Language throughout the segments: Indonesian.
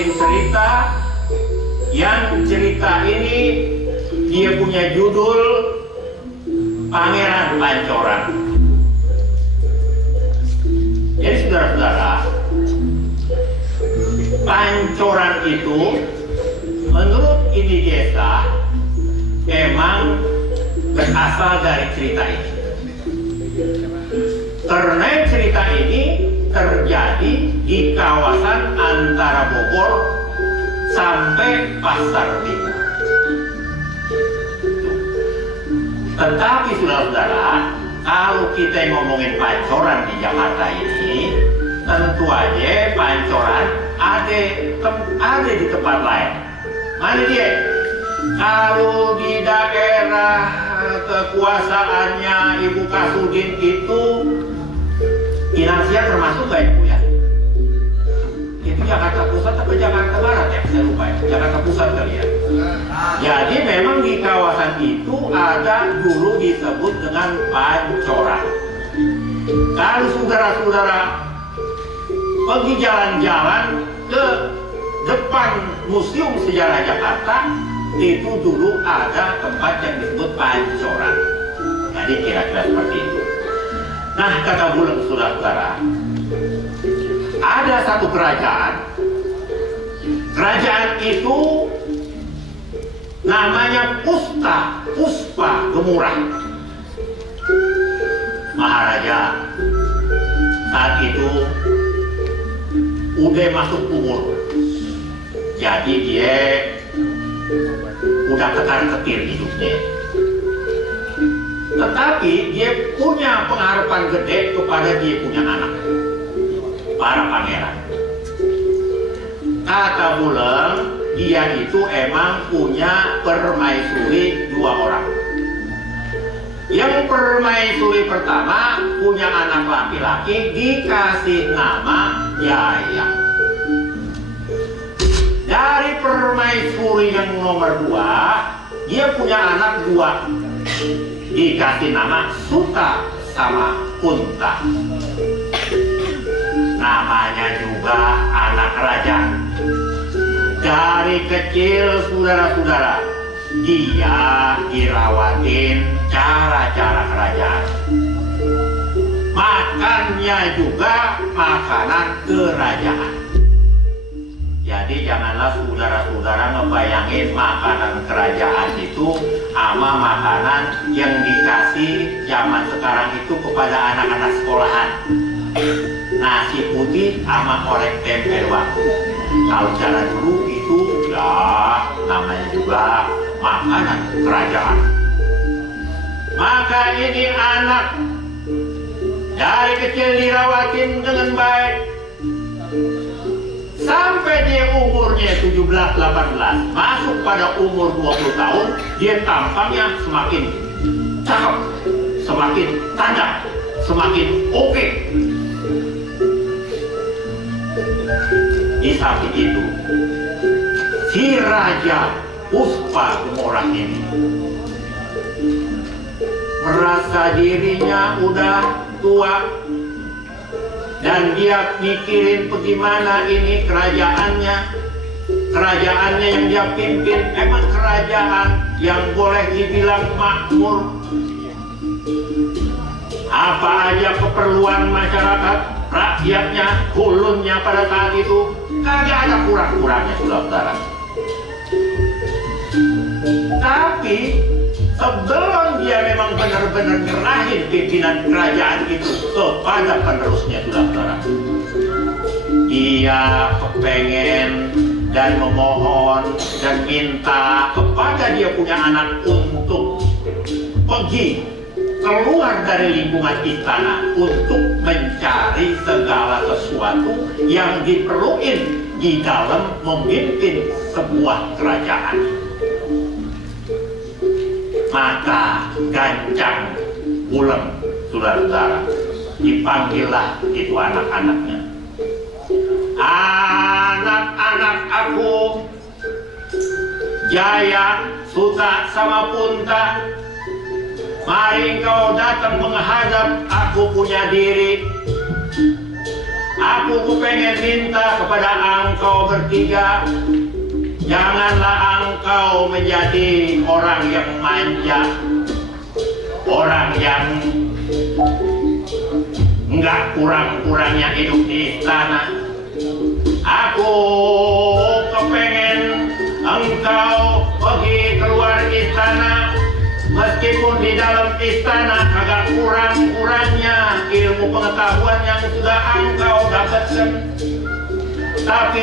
bawain cerita yang cerita ini dia punya judul Pangeran Pancoran. Jadi saudara-saudara, Pancoran itu menurut ini desa emang berasal dari cerita ini. Karena cerita ini terjadi di kawasan antara Bogor sampai Pasar Minggu. Tetapi saudara-saudara, kalau kita ngomongin Pancoran di Jakarta ini, tentu aja Pancoran ada di tempat lain. Mana dia? Kalau di daerah kekuasaannya Ibu Kasudin itu, Inarsia termasuk nggak ya Bu ya? Itu Jakarta Pusat atau Jakarta Barat ya? Saya lupa ya. Jakarta Pusat kali ya. Jadi memang di kawasan itu ada dulu disebut dengan Pancoran. Kalau saudara-saudara pergi jalan-jalan ke depan Museum Sejarah Jakarta, itu dulu ada tempat yang disebut Pancoran. Jadi kira-kira seperti itu. Nah, kata Buleng saudara-saudara, ada satu kerajaan. Kerajaan itu namanya Puspa Gemurah. Maharaja saat itu udah masuk umur. Jadi dia udah ketar-ketir hidupnya. Tetapi dia punya pengharapan gede kepada dia punya anak, para pangeran. Kata Buleng, dia itu emang punya permaisuri 2 orang. Yang permaisuri pertama punya anak laki-laki, dikasih nama Yayang. Dari permaisuri yang nomor 2, dia punya anak 2, dikasih nama Suta sama Kunta. Namanya juga anak raja. Dari kecil saudara-saudara, dia dirawatin cara-cara kerajaan. Makannya juga makanan kerajaan. Jadi janganlah saudara-saudara ngebayangin makanan kerajaan itu sama makanan yang dikasih zaman sekarang itu kepada anak-anak sekolahan. Nasi putih sama korek tempe doang. Kalau cara dulu itu ya namanya juga makanan kerajaan. Maka ini anak dari kecil dirawatin dengan baik. Sampai dia umurnya 17-18, masuk pada umur 20 tahun, dia tampangnya semakin cakep, semakin tajam, semakin oke. Di samping itu, si Raja Puspa Gemurah ini merasa dirinya udah tua, dan dia mikirin bagaimana ini kerajaannya yang dia pimpin emang kerajaan yang boleh dibilang makmur. Apa aja keperluan masyarakat, rakyatnya, kulunnya pada saat itu kagak ada kurang-kurangnya saudara. Tapi sebelum dia memang benar-benar nyerahin pimpinan kerajaan itu kepada penerusnya saudara, dia kepengen dan memohon dan minta kepada dia punya anak untuk pergi keluar dari lingkungan istana untuk mencari segala sesuatu yang diperluin di dalam memimpin sebuah kerajaan. Maka Gancang Buleng saudara-saudara, dipanggillah itu anak-anaknya. Anak-anak aku, Jaya, Suta sama Punta, mari engkau datang menghadap aku punya diri. Aku pengen minta kepada engkau bertiga, janganlah engkau menjadi orang yang manja, orang yang enggak kurang-kurangnya hidup di istana. Aku kepengen engkau pergi keluar istana, meskipun di dalam istana agak kurang-kurangnya ilmu pengetahuan yang sudah engkau dapatkan, tapi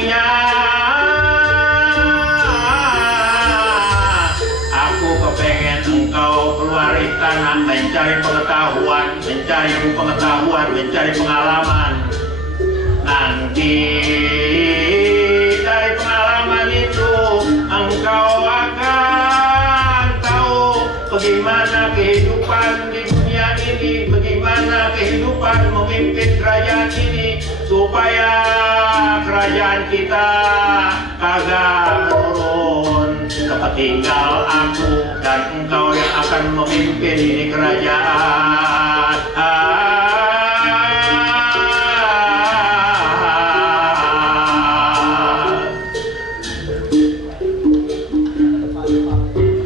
aku kepengen engkau keluar istana mencari pengetahuan, mencari ilmu pengetahuan, mencari pengalaman. Nanti dari pengalaman itu engkau akan tahu bagaimana kehidupan di dunia ini, bagaimana kehidupan memimpin kerajaan ini, supaya kerajaan kita kagak menurun. Sepertinggal aku dan engkau yang akan memimpin ini kerajaan.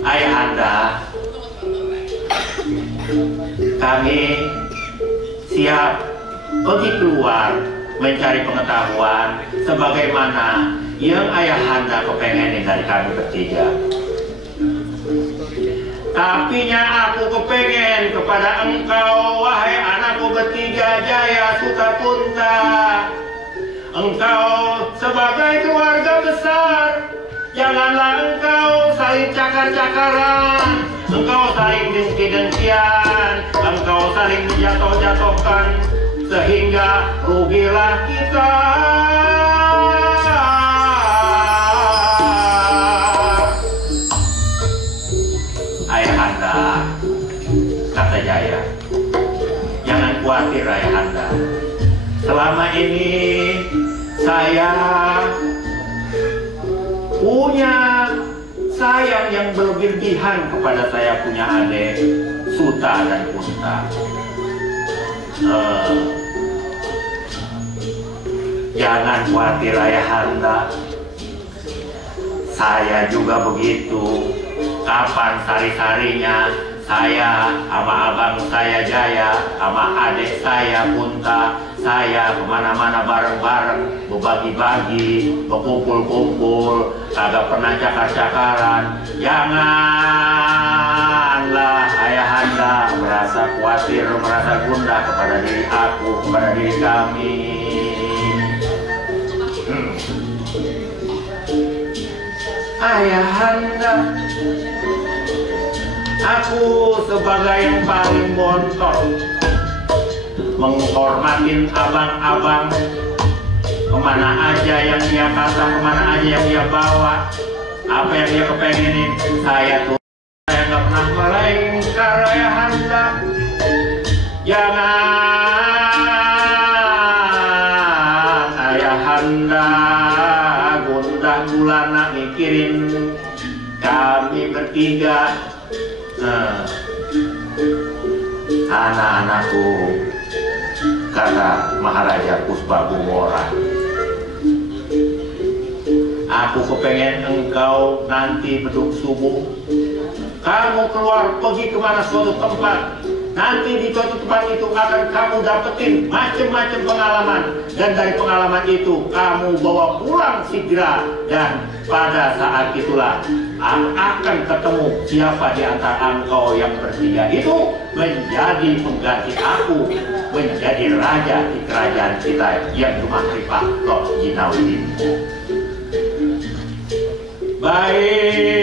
Ayahanda, kami siap pergi keluar mencari pengetahuan sebagaimana yang ayahanda kepengenin dari kami bertiga. Tapinya aku kepengen kepada engkau, wahai anakku bertiga Jaya Sutapunta. Engkau sebagai keluarga besar, janganlah engkau saling cakar-cakaran, engkau saling dengki-dengkian, engkau saling menjatuh-jatuhkan, sehingga rugilah kita. Ayahanda, kata Jaya, jangan khawatir ayahanda. Selama ini saya punya sayang yang berlebihan kepada saya punya adik Suta dan Punta. Jangan khawatir ayahanda, saya juga begitu. Kapan sari-sarinya saya sama abang saya Jaya, sama adik saya Punta, saya kemana-mana bareng-bareng, berbagi-bagi, berkumpul-kumpul, kagak pernah cakar-cakaran. Janganlah ayahanda merasa khawatir, merasa gundah kepada diri aku, kepada diri kami. Ayahanda, aku sebagai yang paling bontot, menghormatin abang-abang, kemana aja yang dia kata, kemana aja yang dia bawa, apa yang dia kepengenin, saya tuh saya nggak pernah melengkar ayahanda. Jangan ayahanda gundah gulana mikirin kami bertiga. Anak-anakku, kata Maharaja Puspakumora, aku kepengen engkau nanti beduk subuh, kamu keluar pergi kemana suatu tempat. Nanti di suatu tempat itu akan kamu dapetin macam-macam pengalaman, dan dari pengalaman itu kamu bawa pulang segera, dan pada saat itulah akan ketemu siapa di antara engkau yang bertiga itu menjadi pengganti aku, menjadi raja di kerajaan kita yang Dumahripah Lord Jinauddin. Baik.